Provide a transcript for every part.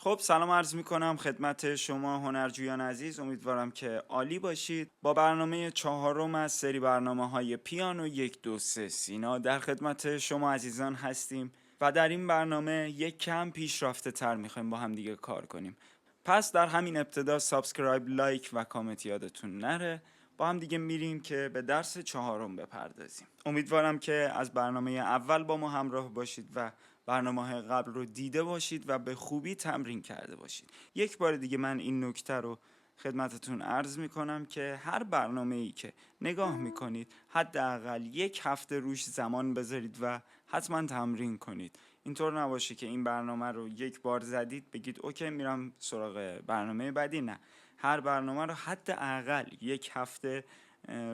خب سلام عرض می کنم خدمت شما هنرجویان عزیز. امیدوارم که عالی باشید. با برنامه چهارم از سری برنامه‌های پیانو 1 2 3 سینا در خدمت شما عزیزان هستیم و در این برنامه یک کم پیشرفته تر میخوایم با هم دیگه کار کنیم. پس در همین ابتدا سابسکرایب، لایک و کامنت یادتون نره. با هم دیگه میریم که به درس چهارم بپردازیم. امیدوارم که از برنامه اول با ما همراه باشید و برنامه‌های قبل رو دیده باشید و به خوبی تمرین کرده باشید. یک بار دیگه من این نکته رو خدمتتون عرض میکنم که هر برنامه‌ای که نگاه میکنید حداقل یک هفته روش زمان بذارید و حتما تمرین کنید. اینطور نباشه که این برنامه رو یک بار زدید بگید اوکی میرم سراغ برنامه بعدی. نه، هر برنامه رو حداقل یک هفته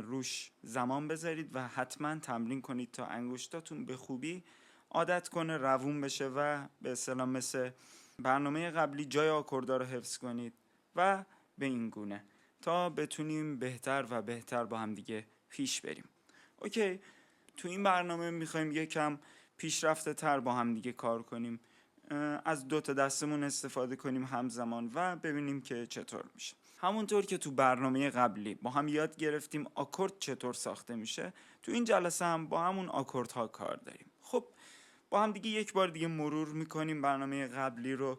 روش زمان بذارید و حتما تمرین کنید تا انگشتاتون به خوبی عادت کنه، روون بشه و به اصطلاح مثل برنامه قبلی جای آکوردا رو حفظ کنید و به این گونه تا بتونیم بهتر و بهتر با هم دیگه پیش بریم. اوکی، تو این برنامه میخوایم یکم پیشرفته تر با هم دیگه کار کنیم، از دو تا دستمون استفاده کنیم همزمان و ببینیم که چطور میشه. همونطور که تو برنامه قبلی با هم یاد گرفتیم آکورد چطور ساخته میشه، تو این جلسه هم با همون آکوردها کار داریم. خب با هم دیگه یک بار دیگه مرور میکنیم برنامه قبلی رو.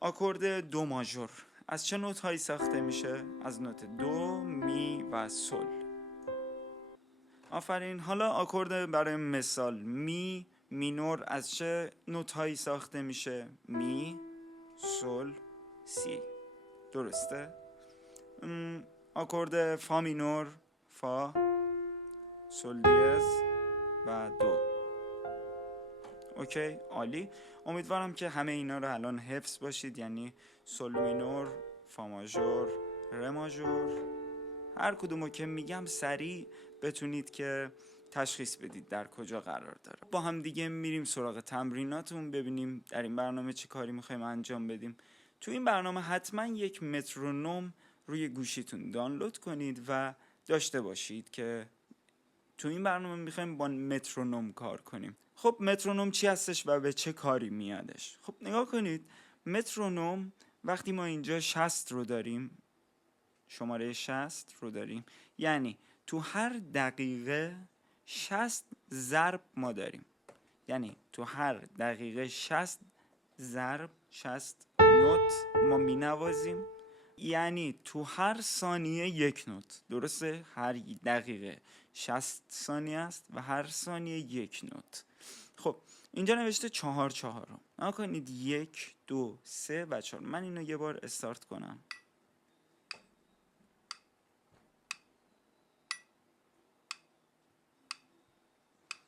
آکورد دو ماژور از چه نوت هایی ساخته میشه؟ از نوت دو، می و سل. آفرین. حالا آکورد برای مثال می مینور از چه نوت هایی ساخته میشه؟ می، سل، سی. درسته؟ آکورد فا مینور، فا، سل دیز و دو. اوکی، عالی. امیدوارم که همه اینا رو الان حفظ باشید، یعنی سل مینور، فا ماژور، ر ماژور. هر کدومو که میگم سریع بتونید که تشخیص بدید در کجا قرار داره. با هم دیگه میریم سراغ تمریناتون، ببینیم در این برنامه چی کاری میخوایم انجام بدیم. تو این برنامه حتما یک مترونوم روی گوشیتون دانلود کنید و داشته باشید که تو این برنامه میخوایم با مترونوم کار کنیم. خب مترونوم چی هستش و به چه کاری میادش؟ خب نگاه کنید، مترونوم وقتی ما اینجا 60 رو داریم، شماره 60 رو داریم، یعنی تو هر دقیقه 60 ضرب ما داریم. یعنی تو هر دقیقه 60 ضرب 60 نوت ما می نوازیم. یعنی تو هر ثانیه یک نوت. درسته؟ هر دقیقه 60 ثانیه است و هر ثانیه یک نوت. خب اینجا نوشته 4 چهارم. نکنید 1 2 3 و 4. من اینو یه بار استارت کنم.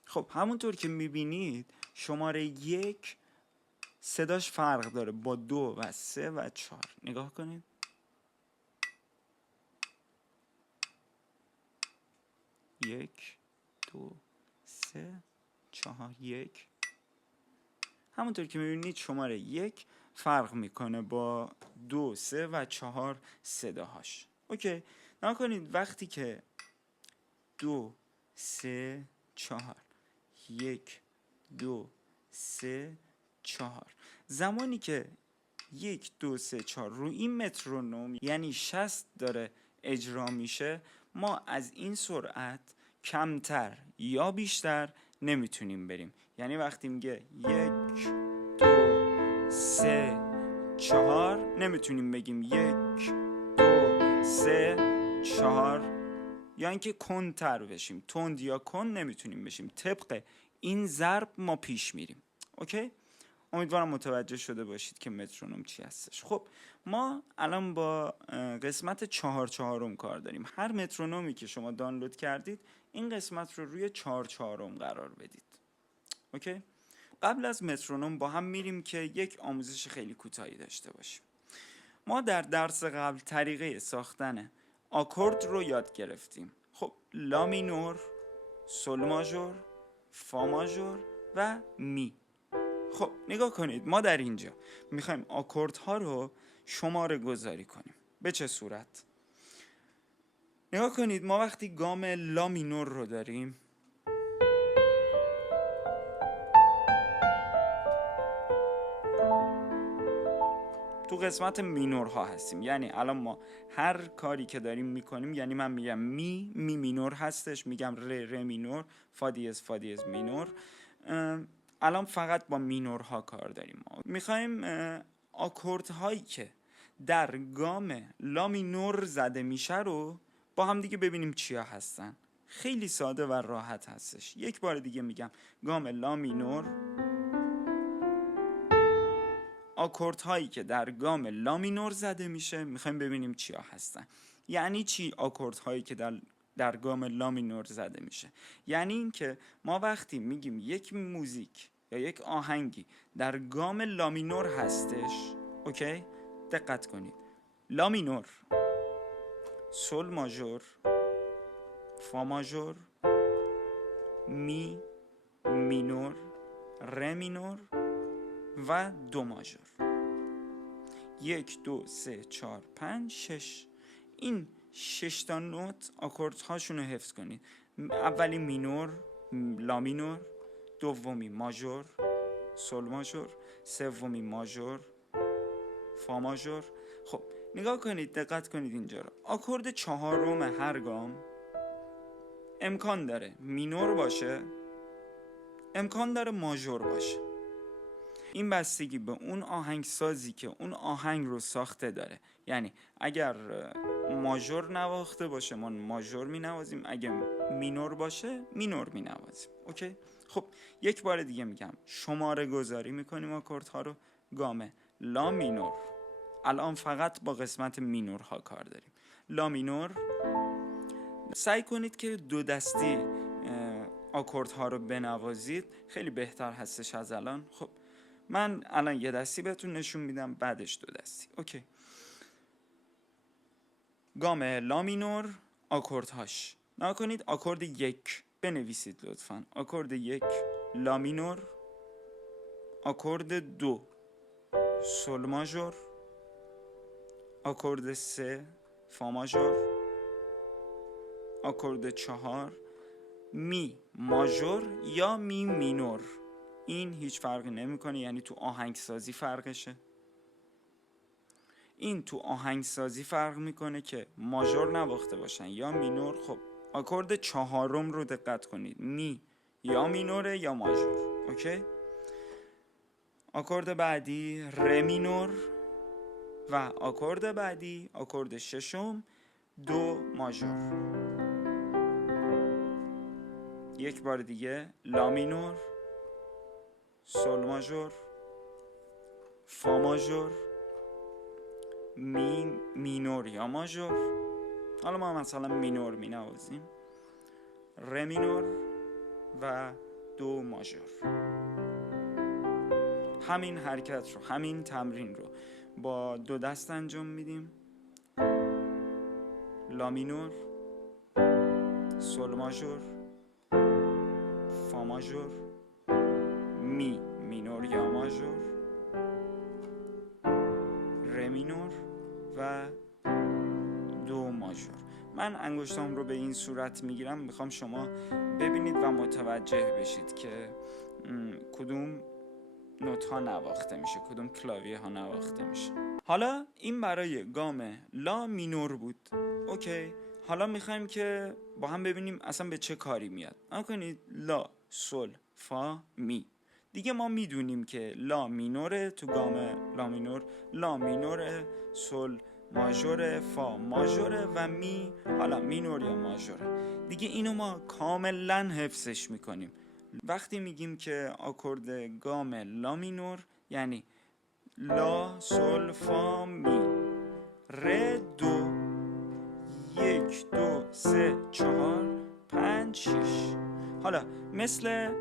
خب همونطور که میبینید شماره 1 صداش فرق داره با 2 و 3 و 4. نگاه کنید. 1 2 3 4 1. همونطور که میبینید شماره 1 فرق میکنه با 2 3 و 4 صداهاش. اوکی، نگاه کنید وقتی که 2 3 4 1 2 3 4، زمانی که 1 2 3 4 رو این مترونوم یعنی 60 داره اجرا میشه، ما از این سرعت کمتر یا بیشتر نمیتونیم بریم. یعنی وقتی میگه 1 2 3 4 نمیتونیم بگیم 1 2 3 4، یا اینکه کندتر بشیم، تند یا کند نمیتونیم بشیم. طبق این ضرب ما پیش میریم. اوکی؟ امیدوارم متوجه شده باشید که مترونوم چی هستش. خب ما الان با قسمت 4 چهارم کار داریم. هر مترونومی که شما دانلود کردید این قسمت رو روی 4 چهارم قرار بدید. اوکی؟ قبل از مترونوم با هم میریم که یک آموزش خیلی کوتاهی داشته باشیم. ما در درس قبل طریقه ساختن آکورد رو یاد گرفتیم. خب لا مینور، سل ماژور، فا ماژور و می. خب نگاه کنید، ما در اینجا میخوایم آکوردها رو شماره گذاری کنیم. به چه صورت؟ نگاه کنید، ما وقتی گام لا مینور رو داریم، تو قسمت مینورها هستیم. یعنی الان ما هر کاری که داریم میکنیم، یعنی من میگم می مینور هستش، میگم ر مینور، فا دیز مینور. الان فقط با مینورها کار داریم. میخوایم آکورد هایی که در گام لا مینور زده میشه رو با هم دیگه ببینیم چیا هستن. خیلی ساده و راحت هستش. یک بار دیگه میگم گام لا مینور، آکورد هایی که در گام لا مینور زده میشه میخوایم ببینیم چیا هستن. یعنی چی آکورد هایی که در گام لا مینور زده میشه؟ یعنی این که ما وقتی میگیم یک موزیک یا یک آهنگی در گام لا مینور هستش، اوکی، دقت کنید، لا مینور، سول ماژور، فا ماژور، می مینور، ر مینور و دو ماژور. 1 2 3 4 5 6. این 6 تا نوت آکورد هاشون رو حفظ کنید. اولی مینور، لا مینور، دومی ماژور، سول ماژور، سومی ماژور، فا ماژور. خب نگاه کنید، دقت کنید اینجا رو. آکورد چهارم هر گام امکان داره مینور باشه، امکان داره ماژور باشه. این بستگی به اون آهنگسازی که اون آهنگ رو ساخته داره. یعنی اگر ماژور نواخته باشه ما ماژور می نوازیم، اگر مینور باشه مینور می نوازیم. اوکی؟ خب یک بار دیگه میگم، شماره گذاری میکنیم آکوردها رو. گام لا مینور، الان فقط با قسمت مینورها کار داریم. لا مینور، سعی کنید که دو دستی آکوردها رو بنوازید، خیلی بهتر هستش از الان. خب من الان یه دستی بهتون نشون میدم، بعدش دو دستی. اوکی. گام لا مینور، آکوردهاش نگاه کنید. آکورد 1 بنویسید لطفاً. آکورد 1 لا مینور، آکورد 2 سول ماژور، آکورد 3 فا ماژور، آکورد 4 می ماژور یا می مینور. این هیچ فرقی نمیکنه، یعنی تو آهنگسازی فرقشه. این تو آهنگسازی فرق میکنه که ماژور نواخته باشن یا مینور. خب آکورد چهارم رو دقت کنید، می یا مینوره یا ماژور. اوکی. آکورد بعدی ر مینور و آکورد بعدی آکورد ششم دو ماژور. یک بار دیگه لا مینور، سول ماژور، فا ماژور، می مینور یا ماژور. حالا ما مثلا مینور می نوازیم، ر مینور و دو ماژور. همین حرکت رو، همین تمرین رو با دو دست انجام میدیم. لا مینور، سول ماژور، فا ماژور، می مینور یا ماژور، ر مینور و دو ماژور. من انگشتام رو به این صورت میگیرم، میخوام شما ببینید و متوجه بشید که کدوم نوت ها نواخته میشه، کدوم کلاویه ها نواخته میشه. حالا این برای گام لا مینور بود. اوکی. حالا میخوایم که با هم ببینیم اصلا به چه کاری میاد. نکنید لا سول فا می. دیگه ما میدونیم که لا مینوره تو گام لا مینور، لا مینوره، سول ماژوره، فا ماژوره و می حالا مینور یا ماژوره. دیگه اینو ما کاملا حفظش میکنیم. وقتی میگیم که آکورد گام لا مینور یعنی لا سول فا می، ر دو، 1 2 3 4 5 6. حالا مثل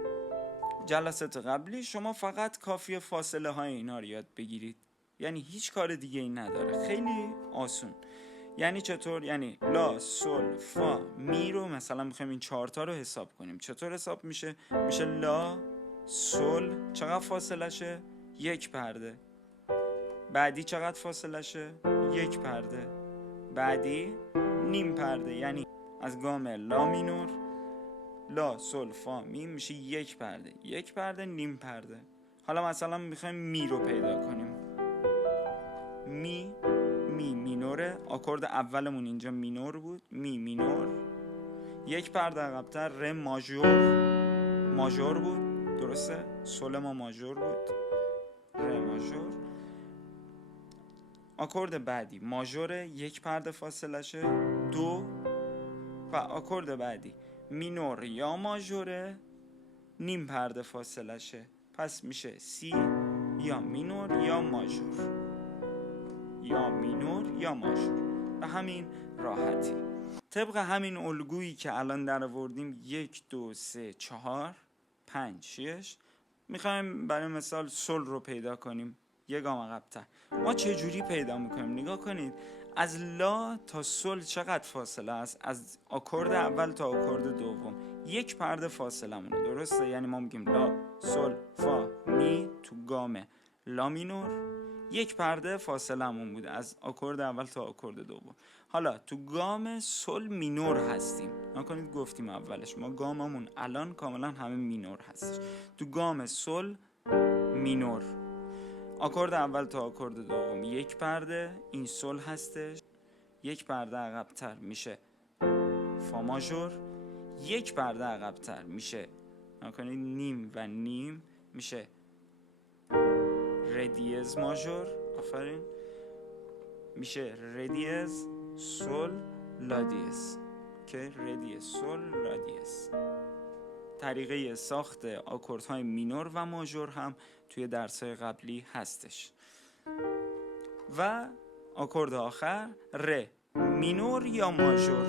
جلسات قبلی شما فقط کافیه فاصله های اینا رو یاد بگیرید، یعنی هیچ کار دیگه ای نداره، خیلی آسون. یعنی چطور؟ یعنی لا سول فا می رو مثلا میخوایم این 4 تا رو حساب کنیم. چطور حساب میشه؟ میشه لا سول، چقدر فاصله شه؟ 1 پرده. بعدی چقدر فاصله شه؟ 1 پرده. بعدی نیم پرده. یعنی از گام لا مینور لا سول فا می میشه 1 پرده، 1 پرده، نیم پرده. حالا مثلا میخوایم می رو پیدا کنیم. آکورد اولمون اینجا مینور بود، می مینور، یک پرده عقب‌تر ر ماژور بود، درسته؟ سل ما ماژور بود، ر ماژور. آکورد بعدی ماژوره، یک پرده فاصلشه، دو، و آکورد بعدی مینور یا ماژوره، نیم پرده فاصلشه، پس میشه سی یا مینور یا ماژور، یا مینور یا ماژور. به همین راحتی. طبق همین الگویی که الان در آوردیم 1 2 3 4 5 6 میخوایم برای مثال سل رو پیدا کنیم یک گام عقب‌تر. ما چه جوری پیدا میکنیم؟ نگاه کنید، از لا تا سل چقدر فاصله است؟ از آکورد اول تا آکورد دوم یک پرده فاصله مونه، درسته؟ یعنی ما میگیم لا سل فا می تو گام لا مینور یک پرده فاصلمون بوده از آکورد اول تا آکورد دوم. حالا تو گام سل مینور هستیم. نکنید گفتیم اولش ما گاممون الان کاملا همه مینور هستش. تو گام سل مینور آکورد اول تا آکورد دوم یک پرده، این سل هستش. یک پرده عقب‌تر میشه فا ماژور، یک پرده عقب‌تر میشه نکنید نیم و نیم میشه ر دیز ماژور، آفرین، میشه ر دیز سل لا دیز که ر دیز سل لا دیز. طریقه ساخت آکوردهای مینور و ماژور هم توی درس‌های قبلی هستش. و آکورد آخر ر مینور یا ماژور،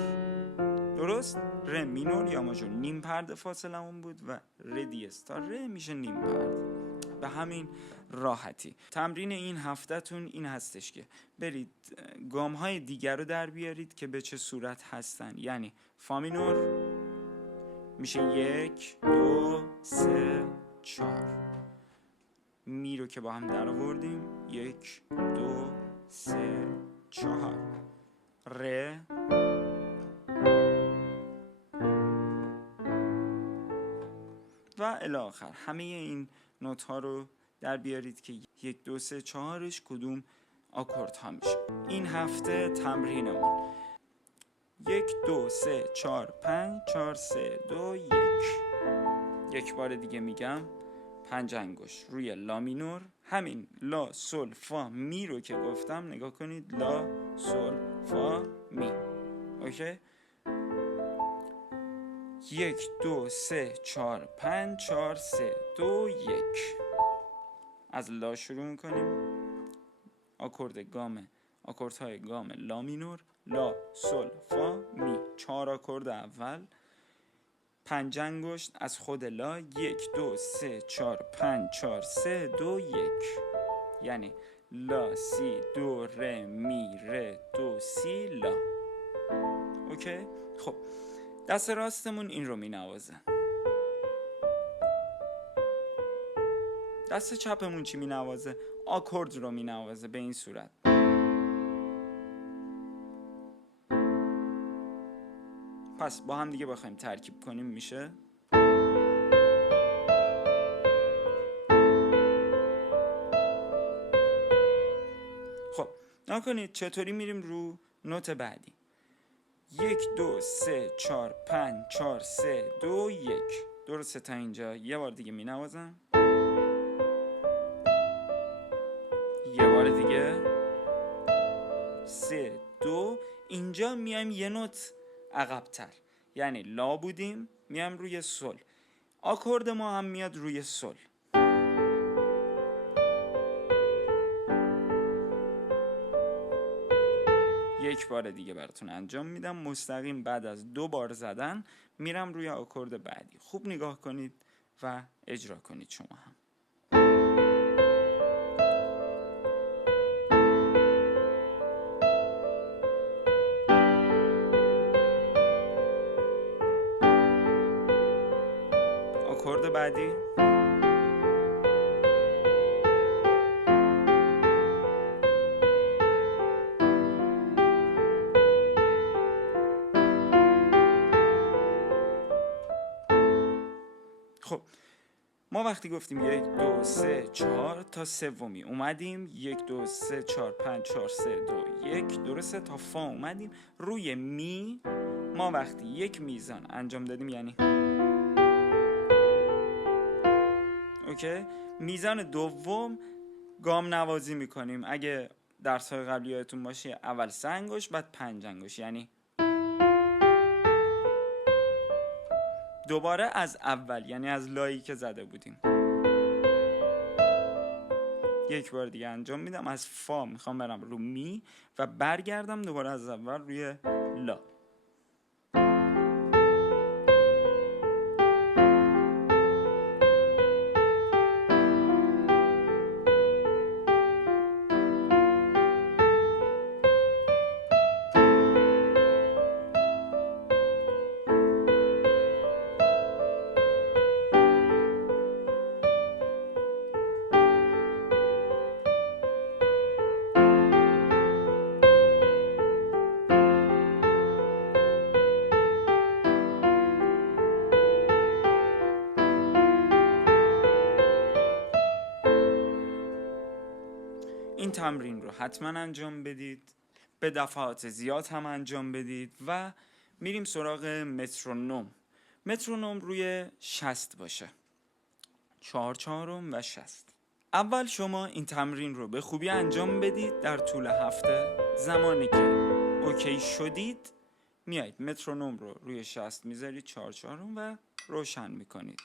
درست؟ ر مینور یا ماژور، نیم پرده فاصلمون بود و ر دیز تا ر میشه نیم پرده. به همین راحتی. تمرین این هفته‌تون این هستش که برید گام‌های دیگر رو در بیارید که به چه صورت هستن. یعنی فا مینور میشه 1 2 3 4، می رو که با هم در آوردیم 1 2 3 4، ر و الی آخر. همه این نوت ها رو در بیارید که 1 2 3 4ش کدوم آکورد ها میشه. این هفته تمرینمون 1 2 3 4 5 4 3 2 1. یک بار دیگه میگم، 5 انگشت روی لا مینور، همین لا سل فا می رو که گفتم نگاه کنید، لا سل فا می. اوکی؟ 1 2 3 4 5 4 3 2 1. از لا شروع میکنیم. آکوردهای گام لا مینور، لا سل فا می، 4 آکورد اول، 5 انگشت از خود لا، 1 2 3 4 5 4 3 2 1. یعنی لا سی دو ر می ر دو سی لا. اوکی؟ خب دست راستمون این رو می نوازه. دست چپمون چی می نوازه؟ آکورد رو می نوازه به این صورت. پس با هم دیگه بخوایم ترکیب کنیم میشه خب نکنید چطوری میریم رو نوت بعدی. 1 2 3 4 5 4 3 2 1. درسته تا اینجا؟ یه بار دیگه می نوازم. یه بار دیگه 3 2. اینجا میایم یه نوت عقب‌تر، یعنی لا بودیم میایم روی سل. آکورد ما هم میاد روی سل. یک بار دیگه براتون انجام میدم. مستقیم بعد از 2 بار زدن میرم روی آکورد بعدی. خوب نگاه کنید و اجرا کنید شما هم. آکورد بعدی خب ما وقتی گفتیم 1 2 3 4 تا سومی اومدیم 1 2 3 4 5 4 3 2 1 درسته تا فا اومدیم روی می. ما وقتی یک میزان انجام دادیم یعنی اوکی، میزان دوم گام نوازی میکنیم. اگه درس‌های قبلی یادتون باشه اول 3 انگشت بعد 5 انگشت، یعنی دوباره از اول، یعنی از لایی که زده بودیم. یک بار دیگه انجام میدم. از فا میخوام برم رو می و برگردم دوباره از اول روی لا. این تمرین رو حتما انجام بدید، به دفعات زیاد هم انجام بدید و میریم سراغ مترونوم. مترونوم روی 60 باشه، 4 چهارم و 60. اول شما این تمرین رو به خوبی انجام بدید در طول هفته. زمانی که اوکی شدید میایید مترونوم رو روی 60 میذارید، 4 چهارم و روشن میکنید.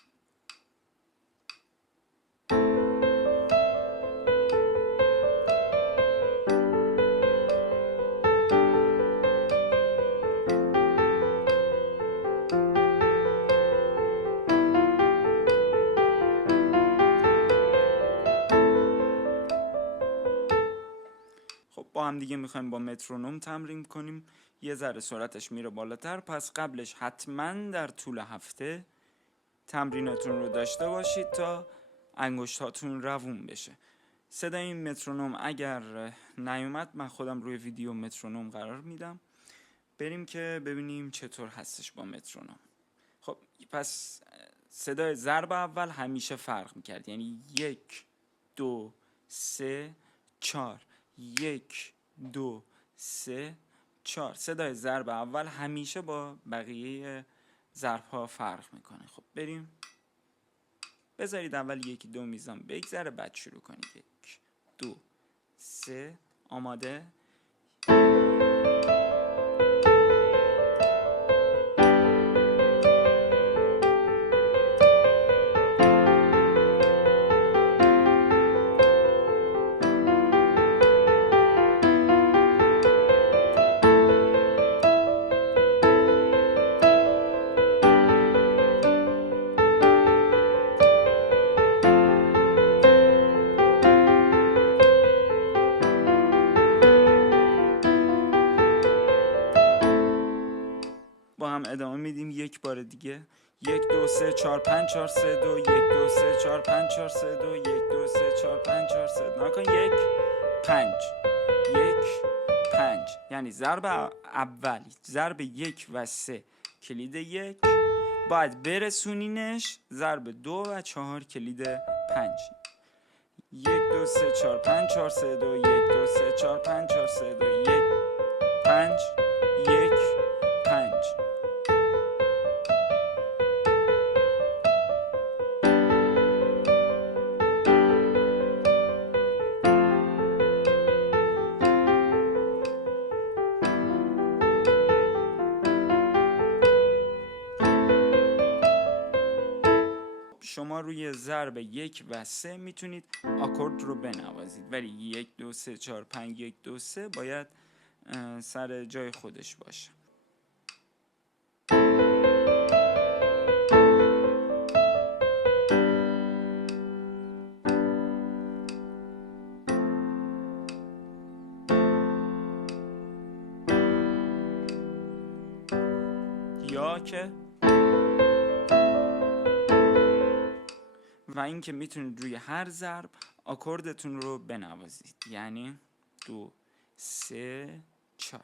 با هم دیگه میخوایم با مترونوم تمرین کنیم. یه ذره سرعتش میره بالاتر، پس قبلش حتما در طول هفته تمریناتون رو داشته باشید تا انگشتاتون روون بشه. صدای این مترونوم اگر نیومد من خودم روی ویدیو مترونوم قرار میدم، بریم که ببینیم چطور هستش با مترونوم. خب پس صدای ضرب اول همیشه فرق میکرد، یعنی 1 2 3 4 1 2 3 4. صدای ضرب اول همیشه با بقیه ضرب ها فرق میکنه. خب بریم، بذارید اول 1 2 میزان بگذره بعد شروع کنید. 1 2 3 آماده. با هم ادامه میدیم یک بار دیگه. 1 2 3 4 5 4 3 2 1 2 3 4 5 4 3 2 1 2 3 4 5 4 3 نکن 1 5 1 5، یعنی ضرب اول ضرب 1 و 3 کلید 1 باید برسونینش ضرب 2 و 4 کلید 5. 1 2 3 4 5 4 3 2 1 2 3 4 5 4 3 2 1 5 1 5. شما روی ضرب 1 و 3 میتونید آکورد رو بنوازید، ولی 1 2 3 4 5 1 2 3 باید سر جای خودش باشه. یا که و اینکه میتونید روی هر ضرب آکوردتون رو بنوازید، یعنی 2 3 4.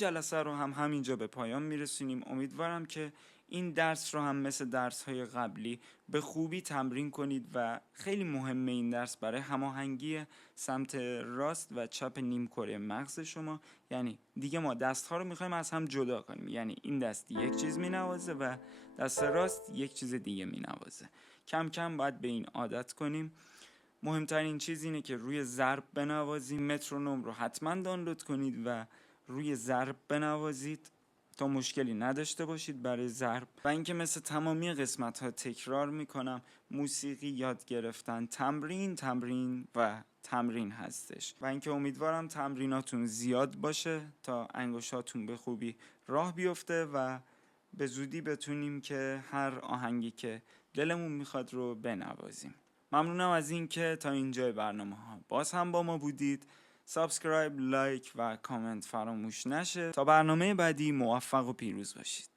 جلسه رو هم همینجا به پایان میرسونیم. امیدوارم که این درس رو هم مثل درس‌های قبلی به خوبی تمرین کنید و خیلی مهمه این درس برای هماهنگی سمت راست و چپ نیمکره مغز شما. یعنی دیگه ما دست‌ها رو می‌خوایم از هم جدا کنیم، یعنی این دست یک چیز می‌نوازه و دست راست یک چیز دیگه می‌نوازه. کم کم باید به این عادت کنیم. مهمترین چیز اینه که روی ضرب بنوازید. مترونوم رو حتما دانلود کنید و روی ضرب بنوازید تا مشکلی نداشته باشید برای ضرب. و اینکه مثل تمامی قسمت ها تکرار میکنم، موسیقی یاد گرفتن تمرین تمرین و تمرین هستش و اینکه امیدوارم تمریناتون زیاد باشه تا انگشتاتون به خوبی راه بیفته و به زودی بتونیم که هر آهنگی که دلمون میخواد رو بنوازیم. ممنونم از این که تا اینجای برنامه ها باز هم با ما بودید. سابسکرایب، لایک و کامنت فراموش نشه. تا برنامه بعدی موفق و پیروز باشید.